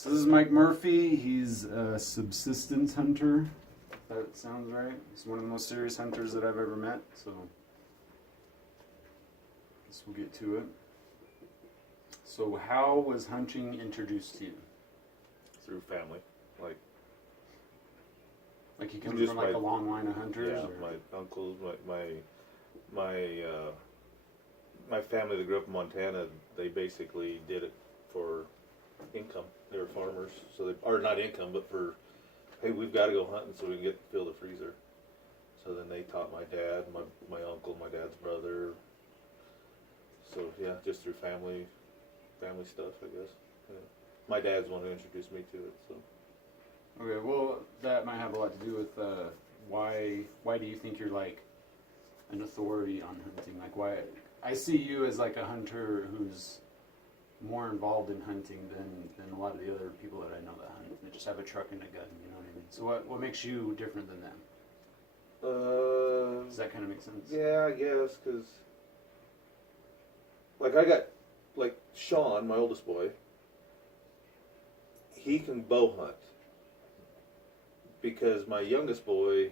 So this is Mike Murphy. He's a subsistence hunter. If that sounds right. He's one of the most serious hunters that I've ever met. So I guess we'll get to it. So how was hunting introduced to you? Through family, Like you come just from like my- a long line of hunters? yeah, Or? my uncles, my family that grew up in Montana, they basically did it for income. They were farmers, so they, or not income, but for, hey, we've got to go hunting so we can fill the freezer. So then they taught my dad, my uncle, my dad's brother. So yeah, just through family stuff, I guess. Yeah. My dad's the one who introduced me to it. So. Okay, well, that might have a lot to do with why do you think you're like an authority on hunting? Like, why? I see you as like a hunter who's more involved in hunting than a lot of the other people that I know that hunt. They just have a truck and a gun, you know what I mean? So what makes you different than them? Does that kind of make sense? Yeah, I guess, because like I got like Sean, my oldest boy. He can bow hunt because my youngest boy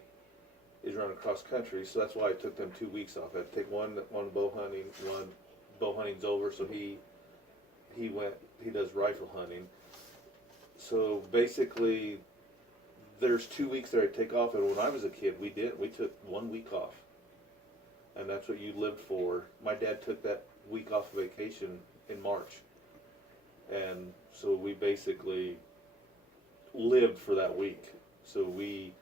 is running cross country, so that's why I took them 2 weeks off. I had to take one bow hunting, one bow hunting's over, so he does rifle hunting. So basically, there's 2 weeks that I take off, and when I was a kid, we took 1 week off, and that's what you lived for. My dad took that week off of vacation in March, and so we basically lived for that week. So we,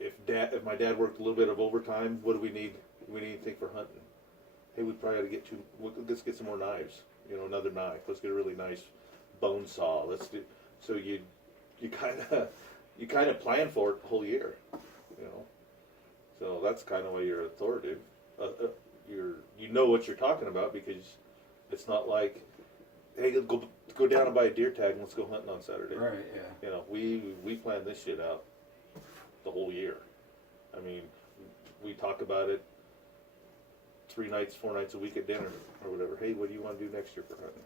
if my dad worked a little bit of overtime, what do we need? We need anything for hunting? Hey, we probably got to get let's get some more knives. You know, another knife. Let's get a really nice bone saw. Let's do. So you kind of plan for it the whole year. You know, so that's kind of why you're authoritative. You know what you're talking about because it's not like, hey, go down and buy a deer tag and let's go hunting on Saturday. Right. Yeah. You know, we plan this shit out the whole year. I mean, we talk about it 4 nights a week at dinner or whatever. Hey, what do you want to do next year for hunting?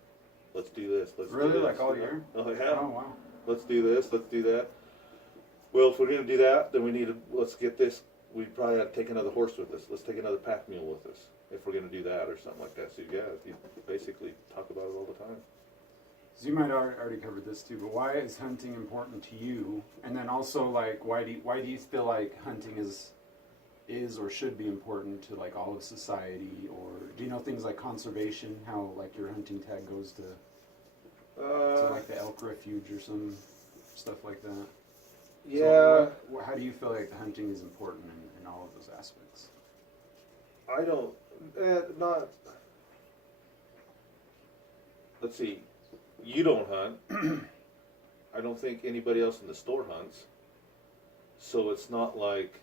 Let's do this. Let's Really, do this. like all year? Oh yeah. Oh wow. Let's do this. Let's do that. Well, if we're gonna do that, then let's get this. We probably have to take another horse with us. Let's take another pack mule with us if we're gonna do that or something like that. So yeah, you basically talk about it all the time. So you might already covered this too, but why is hunting important to you? And then also, like, why do you feel like hunting is or should be important to like all of society? Or do you know things like conservation? How like your hunting tag goes to like the elk refuge or some stuff like that? Yeah. So how do you feel like the hunting is important in all of those aspects? I don't. Not. Let's see. You don't hunt. I don't think anybody else in the store hunts. So it's not like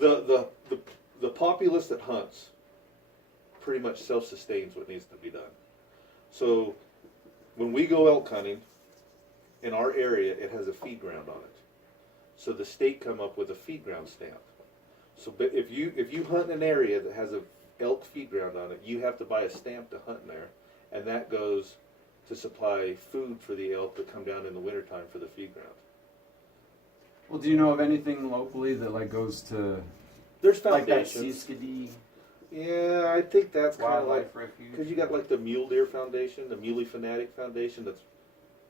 the populace that hunts pretty much self-sustains what needs to be done. So when we go elk hunting in our area, it has a feed ground on it. So the state come up with a feed ground stamp. So if you hunt in an area that has a elk feed ground on it, you have to buy a stamp to hunt in there. And that goes to supply food for the elk that come down in the wintertime for the feed ground. Well, do you know of anything locally that like goes to There's like that foundations. Siskiyou Yeah, I think that's kind of Wildlife like, Refuge? because you got like the Mule Deer Foundation, the Muley Fanatic Foundation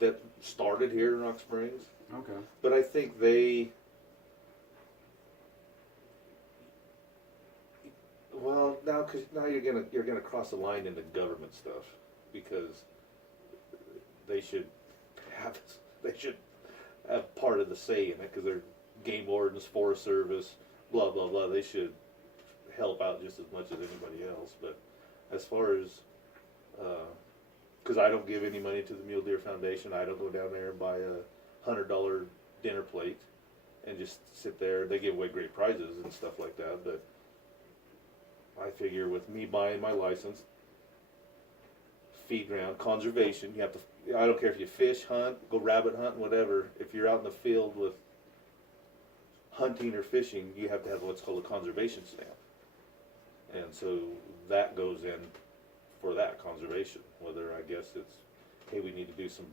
that started here in Rock Springs. Okay. But I think now you're gonna cross the line into government stuff because they should have part of the say in it because they're game wardens, Forest Service, blah blah blah. They should help out just as much as anybody else. But as far as because I don't give any money to the Mule Deer Foundation, I don't go down there and buy a $100 dinner plate and just sit there. They give away great prizes and stuff like that, but I figure with me buying my license, feed ground, conservation, you have to, I don't care if you fish, hunt, go rabbit hunt, whatever, if you're out in the field with hunting or fishing, you have to have what's called a conservation stamp. And so that goes in for that conservation. Whether I guess it's, hey, we need to do some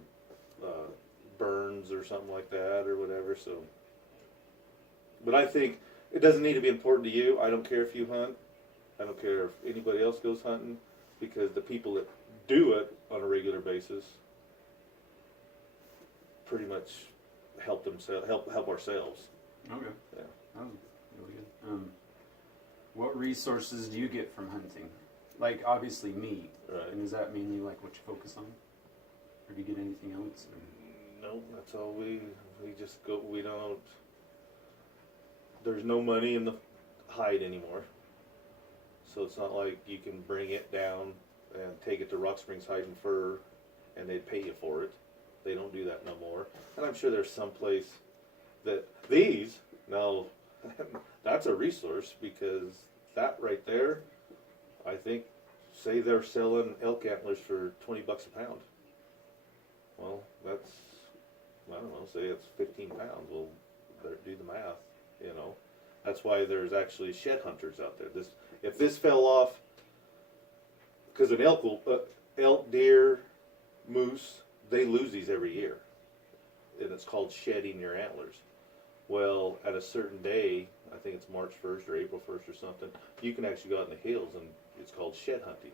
burns or something like that or whatever. So, but I think it doesn't need to be important to you. I don't care if you hunt. I don't care if anybody else goes hunting, because the people that do it on a regular basis pretty much help themselves, help ourselves. Okay. Yeah. That was really good. What resources do you get from hunting? Like, obviously meat. Right. And is that mainly like what you focus on? Or do you get anything else? Or? No, that's all we just go. We don't. There's no money in the hide anymore, so it's not like you can bring it down and take it to Rock Springs Hide and Fur, and they'd pay you for it. They don't do that no more. And I'm sure there's some place that these now. That's a resource, because that right there, I think, say they're selling elk antlers for $20 a pound. Well, that's, I don't know, say it's 15 pounds. Well, better do the math, you know. That's why there's actually shed hunters out there. If this fell off, because an elk, deer, moose, they lose these every year, and it's called shedding your antlers. Well, at a certain day, I think it's March 1st or April 1st or something, you can actually go out in the hills, and it's called shed hunting.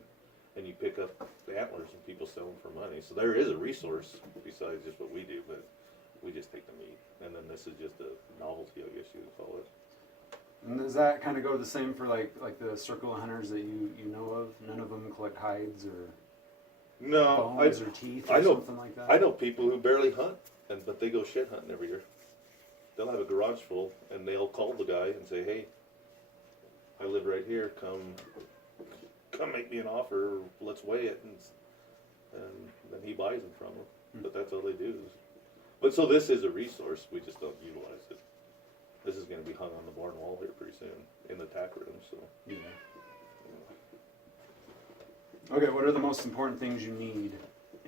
And you pick up the antlers and people sell them for money. So there is a resource besides just what we do, but we just take the meat. And then this is just a novelty, I guess you would call it. And does that kind of go the same for like the circle of hunters that you know of? None of them collect hides or No, bones or teeth or I know, something like that? I know people who barely hunt, but they go shed hunting every year. They'll have a garage full, and they'll call the guy and say, hey, I live right here, come make me an offer, let's weigh it, and then he buys them from them. But that's all they do. But so this is a resource, we just don't utilize it. This is going to be hung on the barn wall here pretty soon, in the tack room, so. Yeah. Okay, what are the most important things you need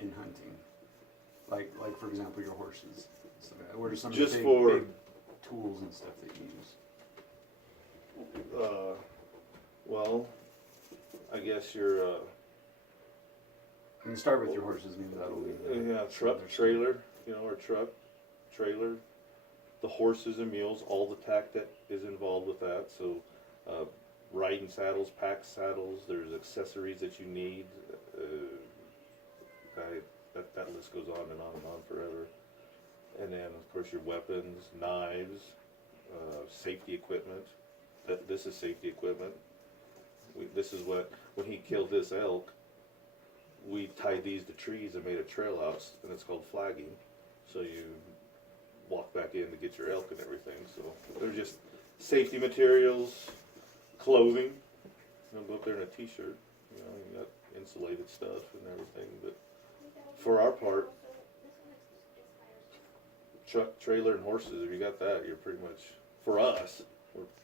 in hunting? Like for example, your horses. So what are some of Just the for- big tools and stuff that you use? Well, I guess your, You can start with your horses, maybe that'll be... truck, trailer, or truck, trailer. The horses and mules, all the tack that is involved with that. So, riding saddles, pack saddles, there's accessories that you need. That list goes on and on and on forever. And then, of course, your weapons, knives, safety equipment. This is safety equipment. This is what, when he killed this elk, we tied these to trees and made a trail house, and it's called flagging. So you walk back in to get your elk and everything. So they're just safety materials, clothing. You don't go up there in a t-shirt. You got insulated stuff and everything. But for our part, truck, trailer, and horses, if you got that, you're pretty much, for us,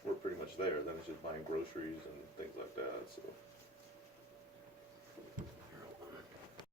we're pretty much there. Then it's just buying groceries and things like that. So.